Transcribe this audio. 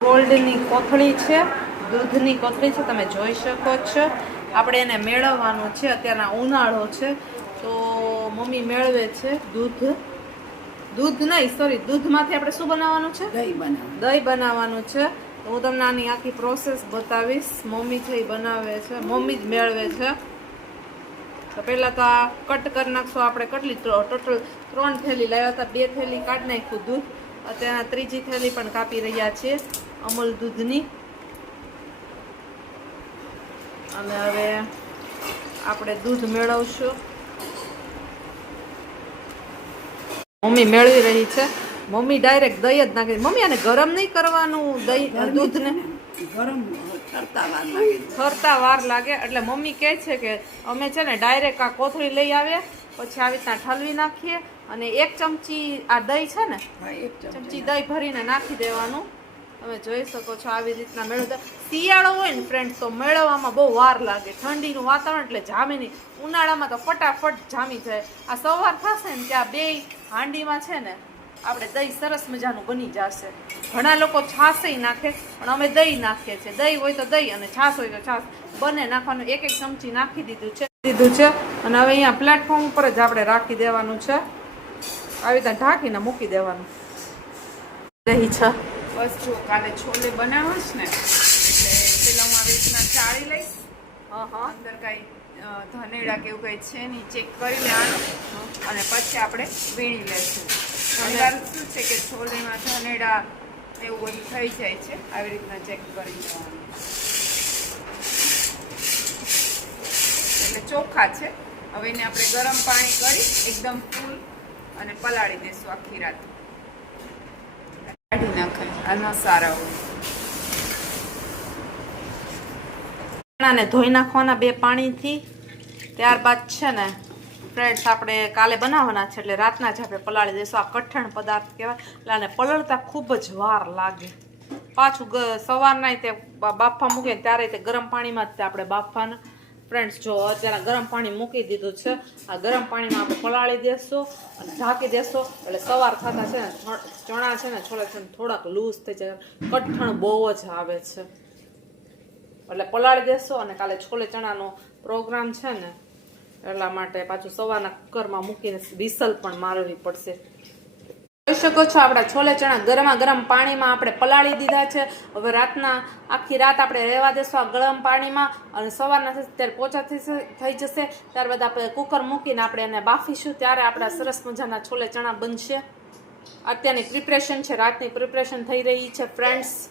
ગોલ્ડની કોથળી છે, દૂધની કોથળી છે, તમે જોઈ શકો છો. આપણે એને મેળવવાનું છે. અત્યારના ઉનાળો છે તો મમ્મી મેળવે છે દૂધ નહીં, સોરી, દૂધમાંથી આપણે શું બનાવવાનું છે? દહીં બનાવવાનું છે. હું તમને આની આખી પ્રોસેસ બતાવીશ. મમ્મી છે એ બનાવે છે, મમ્મી જ મેળવે છે. તો પહેલાં તો આ કટ કરી નાખશું. આપણે કેટલી ટોટલ 3 થેલી લાવ્યા હતા, 2 થેલી કાઢી નાખ્યું દૂધ. અત્યારે ત્રીજી થેલી પણ કાપી રહ્યા છીએ અમૂલ દૂધની. અને હવે આપણે દૂધ મેળવશું. મમ્મી મેળવી રહી છે. મમ્મી ડાયરેક્ટ દહીં જ નાખી. મમ્મી આને ગરમ નહીં કરવાનું દહીં દૂધને? ગરમ થરતા વાર લાગે. એટલે મમ્મી કહે છે કે અમે છે ને ડાયરેક્ટ આ કોથળી લઈ આવીએ, પછી આવી રીતના ઠલવી નાખીએ અને 1 ચમચી આ દહીં છે ને, 1 ચમચી દહીં ભરીને નાખી દેવાનું. તમે જોઈ શકો છો આવી રીતના મેળવતા. શિયાળો હોય ને ફ્રેન્ડ તો મેળવવામાં બહુ વાર લાગે. ઠંડીનું વાતાવરણ એટલે જામે નહીં. ઉનાળામાં તો ફટાફટ જામી જાય. આ સવાર થશે ને ત્યાં 2 હાંડીમાં છે ને આપણે દહીં સરસ મજાનું બની જશે. ઘણા લોકો છાશય નાખે, પણ અમે દહીં નાખીએ છીએ. દહીં હોય તો દહીં અને છાશ હોય તો છાશ, બંને નાખવાનું. 1 ચમચી નાખી દીધું છે. અને હવે અહીંયા પ્લેટફોર્મ ઉપર જ આપણે રાખી દેવાનું છે. આવી રીતે ઢાંકીને મૂકી દેવાનું રહી છે. બસ જો કાલે છોલે બનાવવા છે ને, એટલે પેલા હું આવી રીતના ચાળી લઈશ. અંદર કાંઈ ધનેડા કે એવું કંઈ છે નહીં, ચેક કરી લેવાનું. અને પછી આપણે વીણી લઈશું. ઘણીવાર શું છે કે છોલેમાં ધનેડા એવું બધું થઈ જાય છે. આવી રીતના ચેક કરી લેવાનું. એટલે ચોખ્ખા છે. હવે એને આપણે ગરમ પાણી કરી એકદમ ફૂલ અને પલાળી દઈશું આખી રાત. કાઢી નાખાય, આ ન સારા હોય. ચણાને ધોઈ નાખવાના 2 પાણીથી. ત્યારબાદ છે ને ફ્રેન્ડ્સ આપણે કાલે બનાવવાના છે, એટલે રાતના જ આપણે પલાળી દઈશું. આ કઠણ પદાર્થ કહેવાય, એટલે આને પલળતા ખૂબ જ વાર લાગે. પાછું સવારના તે બાફવા મૂકે ત્યારે તે ગરમ પાણીમાં જ આપણે બાફવાના. ફ્રેન્ડ્સ જો અત્યારે ગરમ પાણી મૂકી દીધું છે. આ ગરમ પાણીમાં આપણે પલાળી દેશું અને ઢાંકી દેશું. એટલે સવાર થતા છે ને ચણા છે ને છોલે છે ને થોડાક લૂઝ થઈ જાય. કઠણ બહુ જ આવે છે, એટલે પલાળી દેશો. અને કાલે છોલે ચણાનો પ્રોગ્રામ છે ને એટલા માટે પાછું સવારના કુકરમાં મૂકીને વિસલ પણ મારવી પડશે. જોઈ શકો છો આપણા છોલે ચણા ગરમા ગરમ પાણીમાં આપણે પલાળી દીધા છે. હવે રાતના આખી રાત આપણે રહેવા દેશું આ ગરમ પાણીમાં. અને સવારના થશે ત્યારે પોચા થઈ જશે. ત્યારબાદ આપણે કુકર મૂકીને આપણે એને બાફીશું. ત્યારે આપણા સરસ મજાના છોલે ચણા બનશે. અત્યારની પ્રિપરેશન છે, રાતની પ્રિપરેશન થઈ રહી છે ફ્રેન્ડ્સ.